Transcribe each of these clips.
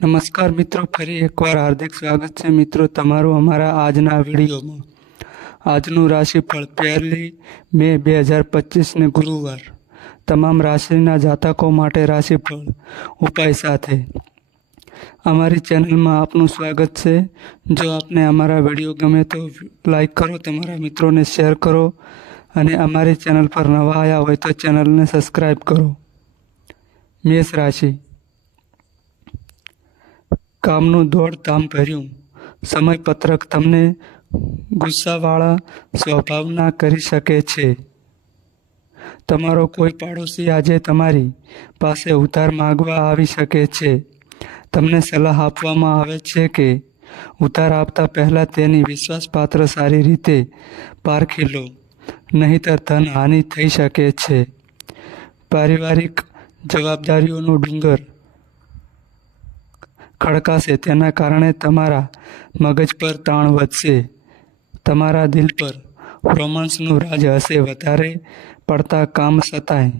નમસ્કાર મિત્રો, ફરી એકવાર હાર્દિક સ્વાગત છે મિત્રો તમારું અમારા આજના વિડીયોમાં. આજનું રાશિફળ 1 મે 2025 ને ગુરુવાર. તમામ રાશિના જાતકો માટે રાશિફળ ઉપાય સાથે અમારી ચેનલમાં આપનું સ્વાગત છે. જો આપને અમારા વિડીયો ગમે તો લાઈક કરો, તમારા મિત્રોને શેર કરો અને અમારી ચેનલ પર નવા આવ્યા હોય તો ચેનલને સબસ્ક્રાઈબ કરો. મેષ રાશિ. કામનું દોડધામ ભર્યું સમયપત્રક તમને ગુસ્સાવાળા સ્વભાવના કરી શકે છે. તમારો કોઈ પાડોશી આજે તમારી પાસે ઉધાર માંગવા આવી શકે છે. તમને સલાહ આપવામાં આવે છે કે ઉધાર આપતા પહેલાં તેની વિશ્વાસપાત્ર સારી રીતે પારખી લો, નહીંતર ધન હાનિ થઈ શકે છે. પારિવારિક જવાબદારીઓનો ડુંગર ખડકાશે, તેના કારણે તમારા મગજ પર તાણ વધશે. તમારા દિલ પર રોમાંસનું રાજ હશે, વધારે પડતા કામ છતાંય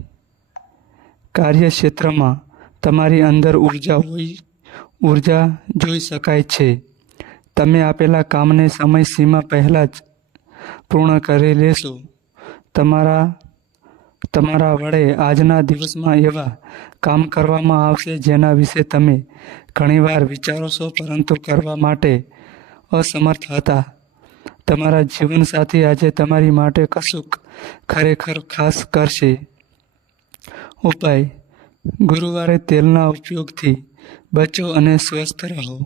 કાર્યક્ષેત્રમાં તમારી અંદર ઉર્જા જોઈ શકાય છે. તમે આપેલા કામને સમય સીમા પહેલાં જ પૂર્ણ કરી લેશો. તમારા વડે આજના દિવસમાં એવા કામ કરવામાં આવશે જેના વિશે તમે ઘણીવાર વિચારો છો પરંતુ કરવા માટે અસમર્થ હતા. તમારા જીવનસાથી આજે તમારી માટે કશુંક ખરેખર ખાસ કરશે. ઉપાય: ગુરુવારે તેલના ઉપયોગથી બચો અને સ્વસ્થ રહો.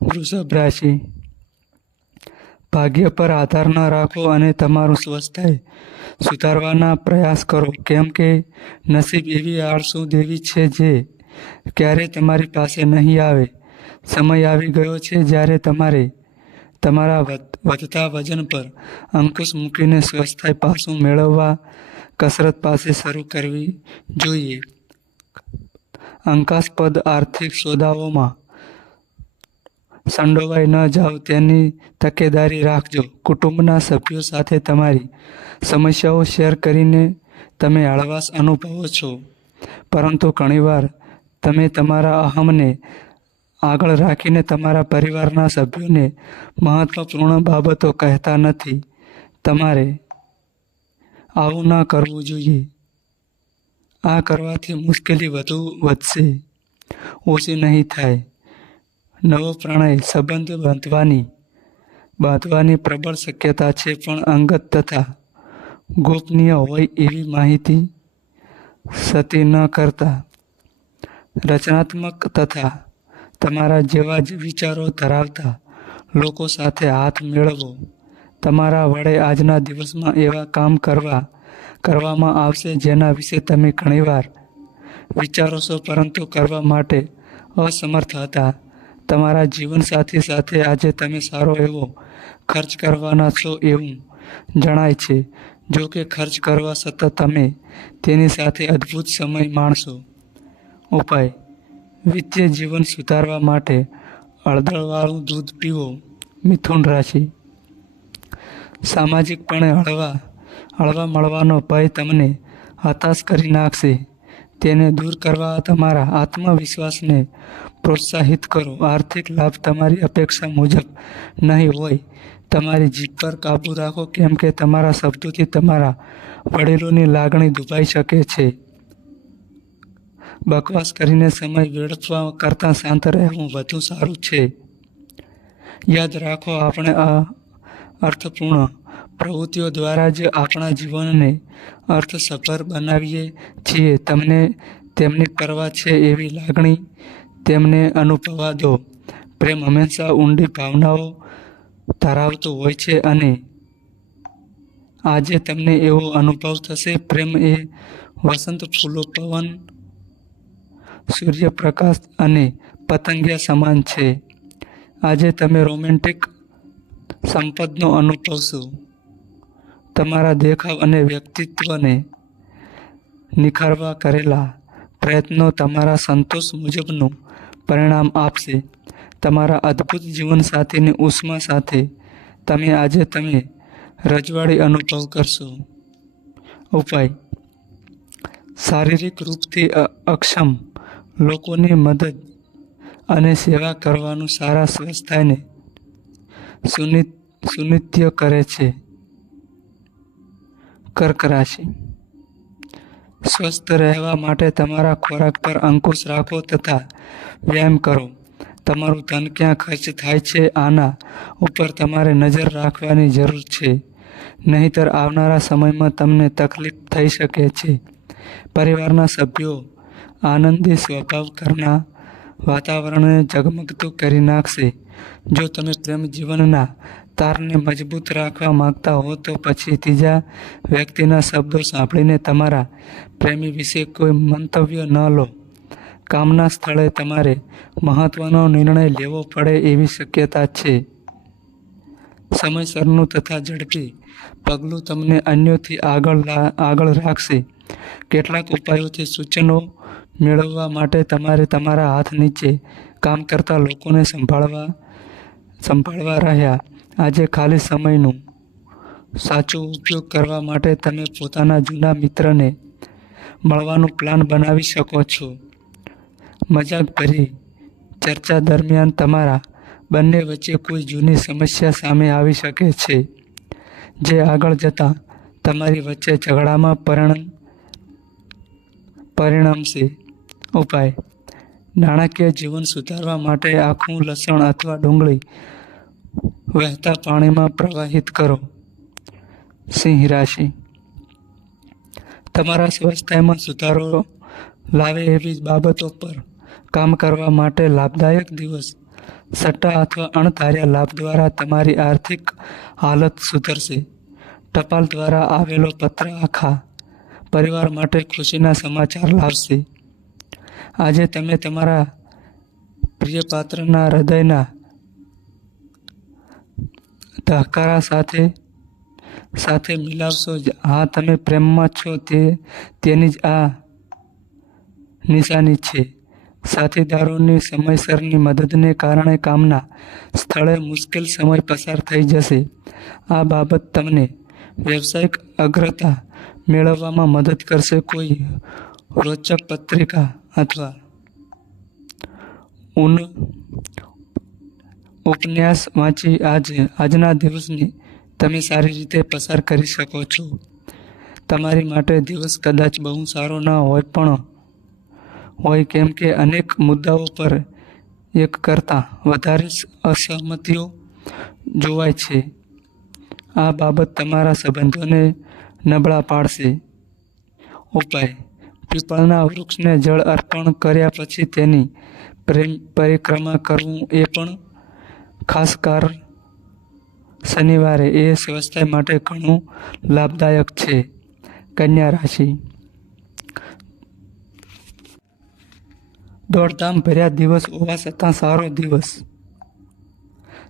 વૃષભ રાશિ. ભાગ્ય પર આધાર ન રાખો અને તમારું સ્વાસ્થ્ય સુધારવાના પ્રયાસ કરો, કેમ કે નસીબ એવી આળસુ દેવી છે જે ક્યારેય તમારી પાસે નહીં આવે. સમય આવી ગયો છે જ્યારે તમારે તમારા વધતા વજન પર અંકુશ મૂકીને સ્વાસ્થ્ય પાછું મેળવવા કસરત પાસે શરૂ કરવી જોઈએ. શંકાસ્પદ આર્થિક સોદાઓમાં સંડોવાઈ ન જાઓ તેની તકેદારી રાખજો. કુટુંબના સભ્યો સાથે તમારી સમસ્યાઓ શેર કરીને તમે હળવાશ અનુભવો છો, પરંતુ ઘણીવાર તમે તમારા અહમને આગળ રાખીને તમારા પરિવારના સભ્યોને મહત્વપૂર્ણ બાબતો કહેતા નથી. તમારે આવું ન કરવું જોઈએ. આ કરવાથી મુશ્કેલી વધુ વધશે, ઓછી નહીં થાય. નવો પ્રણય સંબંધ બાંધવાની પ્રબળ શક્યતા છે, પણ અંગત તથા ગોપનીય હોય એવી માહિતી સતી ન કરતા. રચનાત્મક તથા તમારા જેવા જ વિચારો ધરાવતા લોકો સાથે હાથ મેળવો. તમારા વડે આજના દિવસમાં એવા કામ કરવામાં આવશે જેના વિશે તમે ઘણીવાર વિચારો છો પરંતુ કરવા માટે અસમર્થ હતા. તમારા જીવનસાથી સાથે આજે તમે સારો એવો ખર્ચ કરવાના છો એવું જણાય છે. જો કે ખર્ચ કરવા છતાં તમે તેની સાથે અદ્ભુત સમય માણશો. ઉપાય: વિત્તીય જીવન સુધારવા માટે હળદરવાળું દૂધ પીવો. મિથુન રાશિ. સામાજિકપણે હળવા મળવાનો ભય તમને હતાશ કરી નાખશે. તેને દૂર કરવા તમારા આત્મવિશ્વાસને પ્રોત્સાહિત કરો. આર્થિક લાભ તમારી અપેક્ષા મુજબ નહીં હોય. તમારી જીભ પર કાબૂ રાખો, કેમ કે તમારા શબ્દોથી તમારા વડીલોની લાગણી દુભાઈ શકે છે. બકવાસ કરીને સમય વેડફવા કરતાં શાંત રહેવું વધુ સારું છે. યાદ રાખો, આપણે અર્થપૂર્ણ પ્રવૃત્તિઓ દ્વારા જ આપણા જીવનને અર્થસભર બનાવીએ છીએ. તમને તેમની પરવા છે એવી લાગણી તેમને અનુભવવા દો. પ્રેમ હંમેશા ઊંડી ભાવનાઓ ધરાવતો હોય છે અને આજે તમને એવો અનુભવ થશે. પ્રેમ એ વસંત ફૂલો, પવન, સૂર્યપ્રકાશ અને પતંગિયા સમાન છે. આજે તમે રોમેન્ટિક સંપદનો અનુભવશો. તમારા દેખાવ અને વ્યક્તિત્વને નિખારવા કરેલા પ્રયત્નો તમારા સંતોષ મુજબનું પરિણામ આપશે. તમારા અદ્ભુત જીવનસાથીની ઉષ્મા સાથે આજે તમે રજવાડી અનુભવ કરશો. ઉપાય: શારીરિક રૂપથી અક્ષમ લોકોની મદદ અને સેવા કરવાનું સારા સ્વાસ્થ્યને સુનિશ્ચિત કરે છે. કર્ક રાશિ. સ્વસ્થ રહેવા માટે તમારા ખોરાક પર અંકુશ રાખો તથા વ્યાયામ કરો. તમારું ધન ક્યાં ખર્ચ થાય છે આના ઉપર તમારે નજર રાખવાની જરૂર છે, નહીંતર આવનારા સમયમાં તમને તકલીફ થઈ શકે છે. પરિવારના સભ્યો આનંદી સ્વભાવ કરના વાતાવરણને ઝગમગતું કરી નાખશે. જો તમે પ્રેમ જીવનના તારને મજબૂત રાખવા માંગતા હો તો પછી ત્રીજા વ્યક્તિના શબ્દો સાંભળીને તમારા પ્રેમી વિશે કોઈ મંતવ્ય ન લો. કામના સ્થળે તમારે મહત્વનો નિર્ણય લેવો પડે એવી શક્યતા છે. સમયસરનું તથા ઝડપી પગલું તમને અન્યોથી આગળ રાખશે. કેટલાક ઉપાયોથી સૂચનો મેળવવા માટે તમારે તમારા હાથ નીચે કામ કરતા લોકોને સંભાળવા રહ્યા. આજે ખાલી સમયનો સાચો ઉપયોગ કરવા માટે તમે પોતાના જૂના મિત્રને મળવાનું પ્લાન બનાવી શકો છો. મજાકભરી ચર્ચા દરમિયાન તમારા બંને વચ્ચે કોઈ જૂની સમસ્યા સામે આવી શકે છે, જે આગળ જતાં તમારી વચ્ચે ઝઘડામાં પરિણમશે. ઉપાય: નાણાકીય જીવન સુધારવા માટે આખું લસણ અથવા ડુંગળી વહેતા પાણીમાં પ્રવાહિત કરો. સિંહ રાશિ. તમારા સ્વાસ્થ્યમાં સુધારો લાવે એવી બાબતો પર કામ કરવા માટે લાભદાયક દિવસ. સટ્ટા અથવા અણધાર્યા લાભ દ્વારા તમારી આર્થિક હાલત સુધરશે. ટપાલ દ્વારા આવેલો પત્ર આખા પરિવાર માટે ખુશીના સમાચાર લાવશે. આજે તમે તમારા પ્રિય પાત્રના હૃદયના ધબકારા સાથે મિલાવશો. હા, તમે પ્રેમમાં છો તેની જ આ નિશાની છે. સાથીદારોની સમયસરની મદદને કારણે કામના સ્થળે મુશ્કેલ સમય પસાર થઈ જશે. આ બાબત તમને વ્યવસાયિક અગ્રતા મેળવવામાં મદદ કરશે. કોઈ રોચક પત્રિકા અથવા ઉપન્યાસ વાંચી આજના દિવસને તમે સારી રીતે પસાર કરી શકો છો. તમારી માટે દિવસ કદાચ બહુ સારો ન હોય કેમ કે અનેક મુદ્દાઓ પર એક કરતાં વધારે અસહમતિઓ જોવાય છે. આ બાબત તમારા સંબંધોને નબળા પાડશે. ઉપાય: પીપળના વૃક્ષને જળ અર્પણ કર્યા પછી તેની પરિક્રમા કરવું એ પણ ખાસ શનિવારે એ સ્વાસ્થ્ય માટે ઘણું લાભદાયક છે. કન્યા રાશિ. દોડધામ ભર્યા દિવસ હોવા છતાં સારો દિવસ.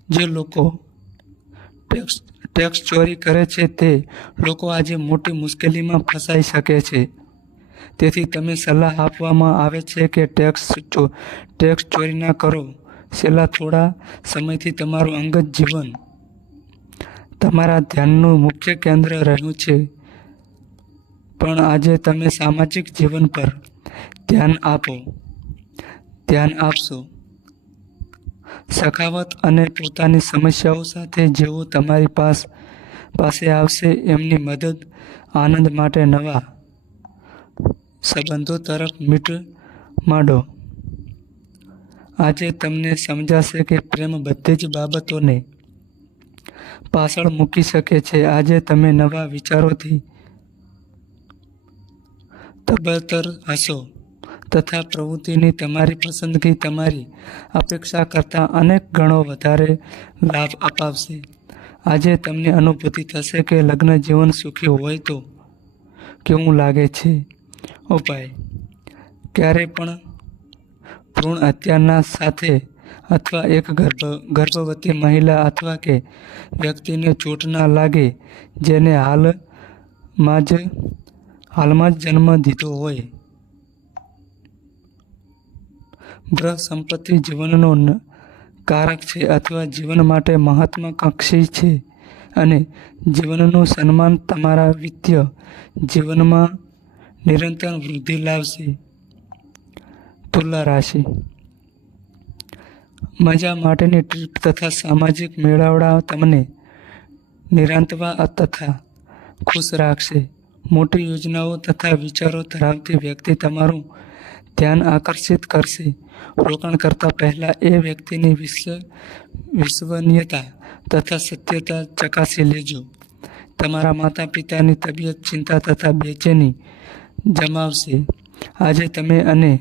જે લોકો ટેક્સ ચોરી કરે છે તે લોકો આજે મોટી મુશ્કેલીમાં ફસાઈ શકે છે. તેથી તમે સલાહ આપવામાં આવે છે કે ટેક્સ ચોરી ના કરો. છેલ્લા થોડા સમયથી તમારું અંગત જીવન તમારા ધ્યાનનું મુખ્ય કેન્દ્ર રહ્યું છે, પણ આજે તમે સામાજિક જીવન પર ધ્યાન આપશો. સખાવત અને પોતાની સમસ્યાઓ સાથે જેઓ તમારી પાસે આવશે એમની મદદ આનંદ માટે નવા સંબંધો તરફ મીટ માંડો. આજે તમને સમજાશે કે પ્રેમ બધી જ બાબતોને પાછળ મૂકી શકે છે. આજે તમે નવા વિચારોથી તરબતર હશો તથા પ્રવૃત્તિની તમારી પસંદગી તમારી અપેક્ષા કરતાં અનેક ગણો વધારે લાભ અપાવશે. આજે તમને અનુભૂતિ થશે કે લગ્ન જીવન સુખી હોય તો કેવું લાગે છે. ઉપાય: ક્યારે પણ ભ્રૂણ હત્યાના સાથે અથવા એક ગર્ભવતી મહિલા અથવા કે વ્યક્તિને ચોટ ના લાગે જેને હાલમાં જ જન્મ દીધો હોય. બૃહસ્પતિ જીવનનો કારક છે અથવા જીવન માટે મહત્વાકાંક્ષી છે અને જીવનનું સન્માન તમારા વિત્તીય જીવનમાં નિરંતર વૃદ્ધિ લાવશે. તુલા રાશિ. મજા માટેની ટ્રીપ તથા સામાજિક મેળાવડા તમને નિરાંતવા તથા ખુશ રાખશે. મોટી યોજનાઓ તથા વિચારો ધરાવતી વ્યક્તિ તમારું ધ્યાન આકર્ષિત કરશે. રોકાણ કરતા પહેલા એ વ્યક્તિની વિશ્વસનીયતા તથા સત્યતા ચકાસી લેજો. તમારા માતા પિતાની તબિયત ચિંતા તથા બેચેની જમાવશે. આજે તમે અને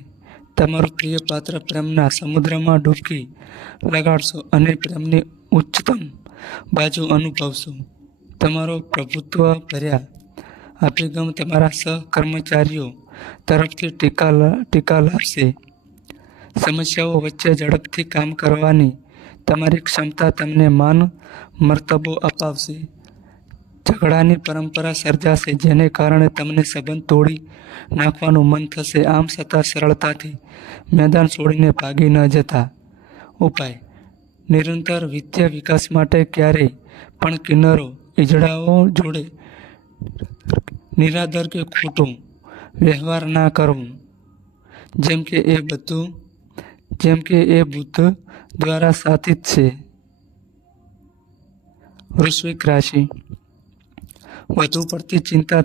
તમારું પ્રિય પાત્ર પ્રેમના સમુદ્રમાં ડૂબકી લગાડશો અને પ્રેમની ઉચ્ચતમ બાજુ અનુભવશો. તમારો પ્રભુત્વ ભર્યા અભિગમ તમારા સહકર્મચારીઓ તરફથી ટીકા લાવશે. સમસ્યાઓ વચ્ચે ઝડપથી કામ કરવાની તમારી ક્ષમતા તમને માન મર્તબો અપાવશે. ઝઘડાની પરંપરા સર્જાશે જેને કારણે તમને સંબંધ તોડી નાખવાનું મન થશે. આમ છતાં સરળતાથી મેદાન છોડીને ભાગી ન જતા. ઉપાય: નિરંતર વિત્તીય વિકાસ માટે ક્યારેય પણ કિન્નરો ઈજડાઓ જોડે નિરાદર કે ખોટું વ્યવહાર ના કરવું. જેમ કે એ બુદ્ધ દ્વારા સાધિત છે. વૃશ્ચિક રાશિ: વધુ પડતી ચિંતા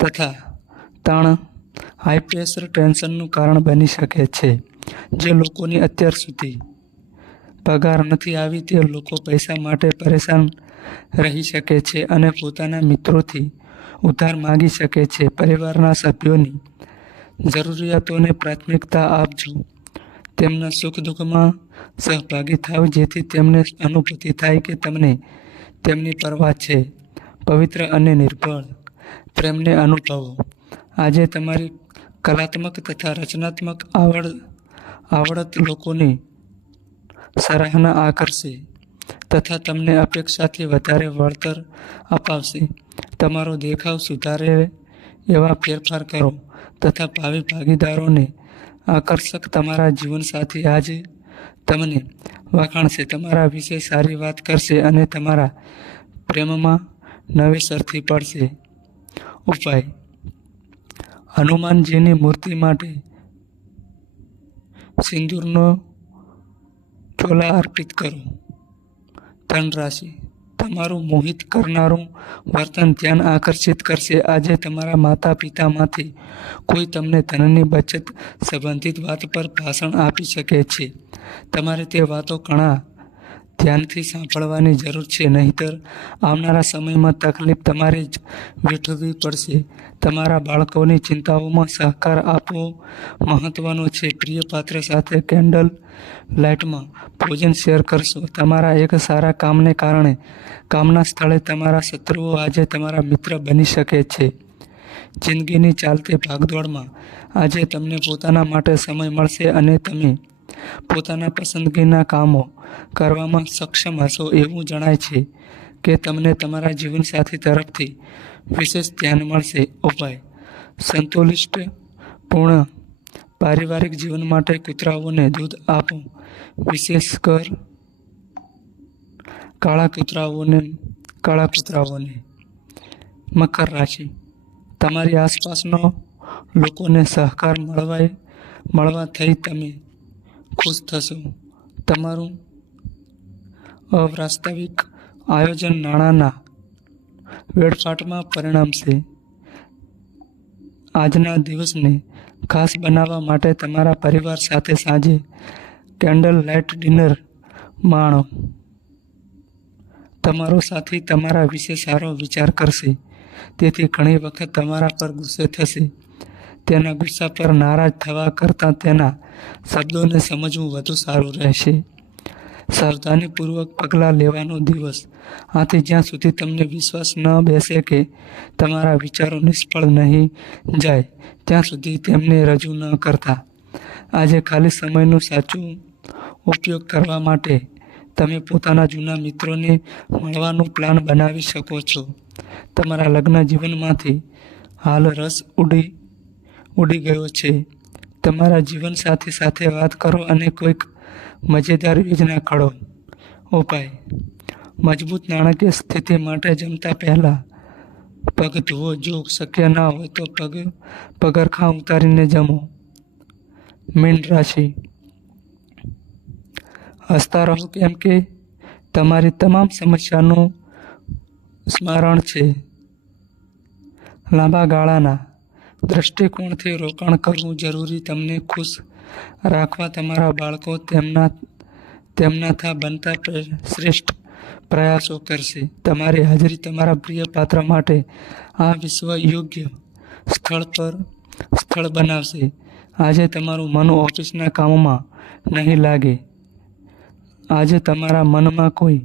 તથા તાણ હાઈ પ્રેશર ટેન્શનનું કારણ બની શકે છે. જે લોકોની અત્યાર સુધી પગાર નથી આવી તે લોકો પૈસા માટે પરેશાન રહી શકે છે અને પોતાના મિત્રોથી ઉધાર માંગી શકે છે. પરિવારના સભ્યોની જરૂરિયાતોને પ્રાથમિકતા આપજો. તેમના સુખ દુઃખમાં સહભાગી થાવ જેથી તેમને અનુભૂતિ થાય કે તમને તેમની પરવા છે. પવિત્ર અને નિર્ભળ પ્રેમને અનુભવો. આજે તમારી કલાત્મક તથા રચનાત્મક આવડત લોકોની સરાહના આકર્ષશે તથા તમને અપેક્ષાથી વધારે વળતર અપાવશે. તમારો દેખાવ સુધારે એવા ફેરફાર કરો તથા ભાવિ ભાગીદારોને આકર્ષક તમારા જીવનસાથી આજે તમને વખાણશે, તમારા વિશે સારી વાત કરશે અને તમારા પ્રેમમાં નવેસરથી પડશે. ઉપાય: હનુમાનજીની મૂર્તિ માટે સિંદૂરનો ચોલા અર્પિત કરો. ધન રાશિ: તમારું મોહિત કરનારું વર્તન ધ્યાન આકર્ષિત કરશે. આજે તમારા માતા પિતામાંથી કોઈ તમને ધનની બચત સંબંધિત વાત પર ભાષણ આપી શકે છે. તમારે તે વાતો ઘણા ધ્યાનથી સાંભળવાની જરૂર છે, નહીંતર આવનારા સમયમાં તકલીફ તમારે જ વેઠવવી પડશે. તમારા બાળકોની ચિંતાઓમાં સહકાર આપવો મહત્વનો છે. પ્રિય પાત્ર સાથે કેન્ડલ લાઇટમાં ભોજન શેર કરશો. તમારા એક સારા કામને કારણે કામના સ્થળે તમારા શત્રુઓ આજે તમારા મિત્ર બની શકે છે. જિંદગીની ચાલતી ભાગદોડમાં આજે તમને પોતાના માટે સમય મળશે અને તમે પોતાના પસંદગીના કામો કરવામાં સક્ષમ હશો. એવું જણાય છે કે તમને તમારા જીવનસાથી તરફથી વિશેષ ધ્યાન મળશે. ઉપાય: સંતુલિષ્ટ પૂર્ણ પારિવારિક જીવન માટે કૂતરાઓને દૂધ આપો, વિશેષ કર કાળા કૂતરાઓને. મકર રાશિ: તમારી આસપાસનો લોકોને સહકાર મળવાથી તમે ખુશ થશો. તમારું અવાસ્તવિક આયોજન નાણાંના વેડફાટમાં પરિણમશે. આજના દિવસને ખાસ બનાવવા માટે તમારા પરિવાર સાથે સાંજે કેન્ડલ લાઇટ ડિનર માણો. તમારો સાથી તમારા વિશે સારો વિચાર કરશે, તેથી ઘણી વખત તમારા પર ગુસ્સે થશે. તેના ગુસ્સા પર નારાજ થવા કરતાં તેના શબ્દોને સમજવું વધુ સારું રહેશે. સાવધાનીપૂર્વક પગલાં લેવાનો દિવસ. આથી જ્યાં સુધી તમને વિશ્વાસ ન બેસે કે તમારા વિચારો નિષ્ફળ નહીં જાય ત્યાં સુધી તેમને રજૂ ન કરતા. આજે ખાલી સમયનો સાચો ઉપયોગ કરવા માટે તમે પોતાના જૂના મિત્રોને મળવાનું પ્લાન બનાવી શકો છો. તમારા લગ્ન જીવનમાંથી હાલ રસ ઉડી ગયો છે. તમારા જીવનસાથી સાથે વાત કરો અને કોઈક મજેદાર યોજના ઘડો. ઉપાય: મજબૂત નાણાકીય સ્થિતિ માટે જમતા પહેલા પગ ધુઓ. જો શક્ય ના હોય તો પગરખાં ઉતારીને જમો. મીન રાશિ: હસતા રહો કેમ કે તમારી તમામ સમસ્યાનું સ્મરણ છે. લાંબા ગાળાના દૃષ્ટિકોણથી રોકાણ કરવું જરૂરી. તમને ખુશ રાખવા તમારા બાળકો તેમનાથી બનતા શ્રેષ્ઠ પ્રયાસો કરશે. તમારી હાજરી તમારા પ્રિય પાત્ર માટે આ વિશ્વ યોગ્ય સ્થળ બનાવશે. આજે તમારું મન ઓફિસના કામમાં નહીં લાગે. આજે તમારા મનમાં કોઈ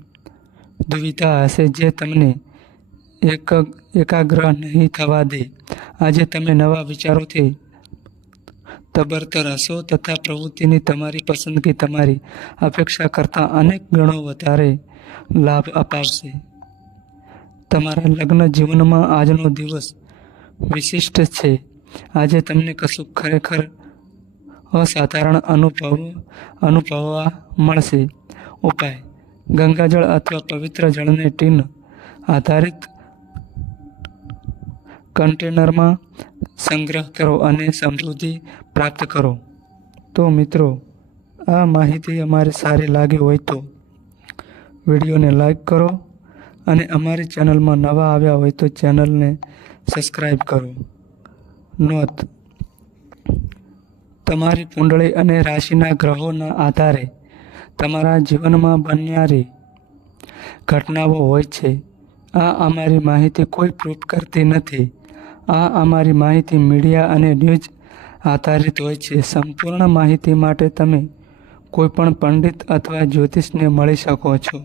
દુવિધા હશે જે તમને એકાગ્ર નહીં થવા દે. આજે તમે નવા વિચારોથી તરબતર હશો તથા પ્રવૃત્તિની તમારી પસંદગી તમારી અપેક્ષા કરતાં અનેક ગણો વધારે લાભ અપાવશે. તમારા લગ્ન જીવનમાં આજનો દિવસ વિશિષ્ટ છે. આજે તમને કશુંક ખરેખર અસાધારણ અનુભવવા મળશે. ઉપાય: ગંગાજળ અથવા પવિત્ર જળને ટીન આધારિત કન્ટેનરમાં સંગ્રહ કરો અને સમૃદ્ધિ પ્રાપ્ત કરો. તો મિત્રો, આ માહિતી અમારી સારી લાગી હોય તો વિડીયોને લાઈક કરો અને અમારી ચેનલમાં નવા આવ્યા હોય તો ચેનલને સબસ્ક્રાઈબ કરો. નોંધ: તમારી કુંડળી અને રાશિના ગ્રહોના આધારે તમારા જીવનમાં બનનારી ઘટનાઓ હોય છે. આ અમારી માહિતી કોઈ પ્રૂફ કરતી નથી. આ અમારી માહિતી મીડિયા અને ન્યૂઝ આધારિત હોય છે. સંપૂર્ણ માહિતી માટે તમે કોઈપણ પંડિત અથવા જ્યોતિષને મળી શકો છો.